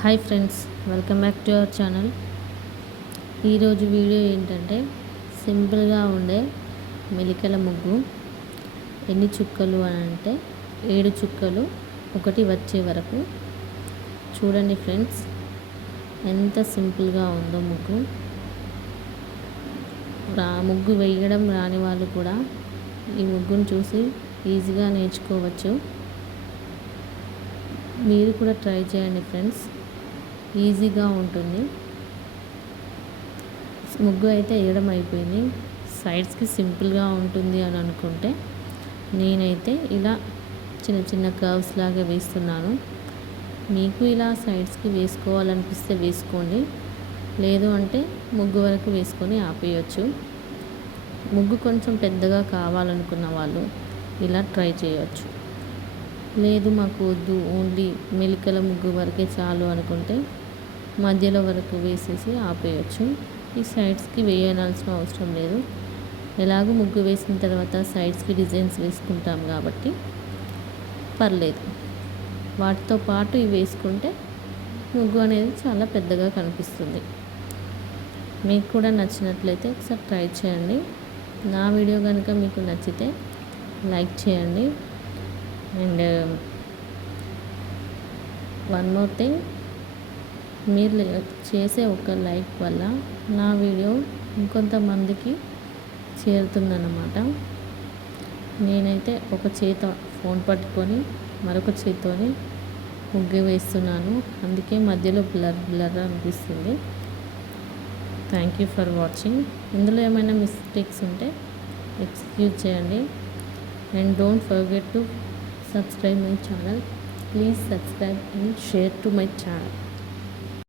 Hi friends, welcome back to our channel. ఈరోజు video ఏంటంటే సింపుల్గా ఉండే మెలికల ముగ్గు. ఎన్ని చుక్కలు అని అంటే 7 చుక్కలు ఒకటి వచ్చే వరకు. చూడండి ఫ్రెండ్స్, ఎంత సింపుల్గా ఉందో ముగ్గు. ముగ్గు వేయడం రాని వాళ్ళు కూడా ఈ ముగ్గును చూసి ఈజీగా నేర్చుకోవచ్చు. మీరు కూడా ట్రై చేయండి ఫ్రెండ్స్, ఈజీగా ఉంటుంది. ముగ్గు అయితే వేయడం అయిపోయింది. సైడ్స్కి సింపుల్గా ఉంటుంది అని అనుకుంటే నేనైతే ఇలా చిన్న చిన్న కర్వ్స్ లాగా వేస్తున్నాను. మీకు ఇలా సైడ్స్కి వేసుకోవాలనిపిస్తే వేసుకోండి, లేదు అంటే ముగ్గు వరకు వేసుకొని ఆపేయచ్చు. ముగ్గు కొంచెం పెద్దగా కావాలనుకున్న వాళ్ళు ఇలా ట్రై చేయవచ్చు. లేదు మాకు వద్దు, ఓన్లీ మెలికల ముగ్గు వరకే చాలు అనుకుంటే మధ్యలో వరకు వేసేసి ఆపేయచ్చు. ఈ సైడ్స్కి వేయాల్సిన అవసరం లేదు. ఎలాగో ముగ్గు వేసిన తర్వాత సైడ్స్కి డిజైన్స్ వేసుకుంటాం కాబట్టి పర్లేదు. వాటితో పాటు ఇవి వేసుకుంటే ముగ్గు అనేది చాలా పెద్దగా కనిపిస్తుంది. మీకు కూడా నచ్చినట్లయితే ఒకసారి ట్రై చేయండి. నా వీడియో కనుక మీకు నచ్చితే లైక్ చేయండి. అండ్ వన్ మోర్ థింగ్, మీరు చేసే ఒక లైక్ వల్ల నా వీడియో ఇంకొంతమందికి చేరుతుందన్నమాట. నేనైతే ఒక చేత ఫోన్ పట్టుకొని మరొక చేత్తోని ముగ్గు వేస్తున్నాను, అందుకే మధ్యలో బ్లర్ అనిపిస్తుంది. Thank you for watching. ఇందులో ఏమైనా మిస్టేక్స్ ఉంటే ఎక్స్క్యూజ్ చేయండి. And don't forget to subscribe my channel. Please subscribe and share to my channel.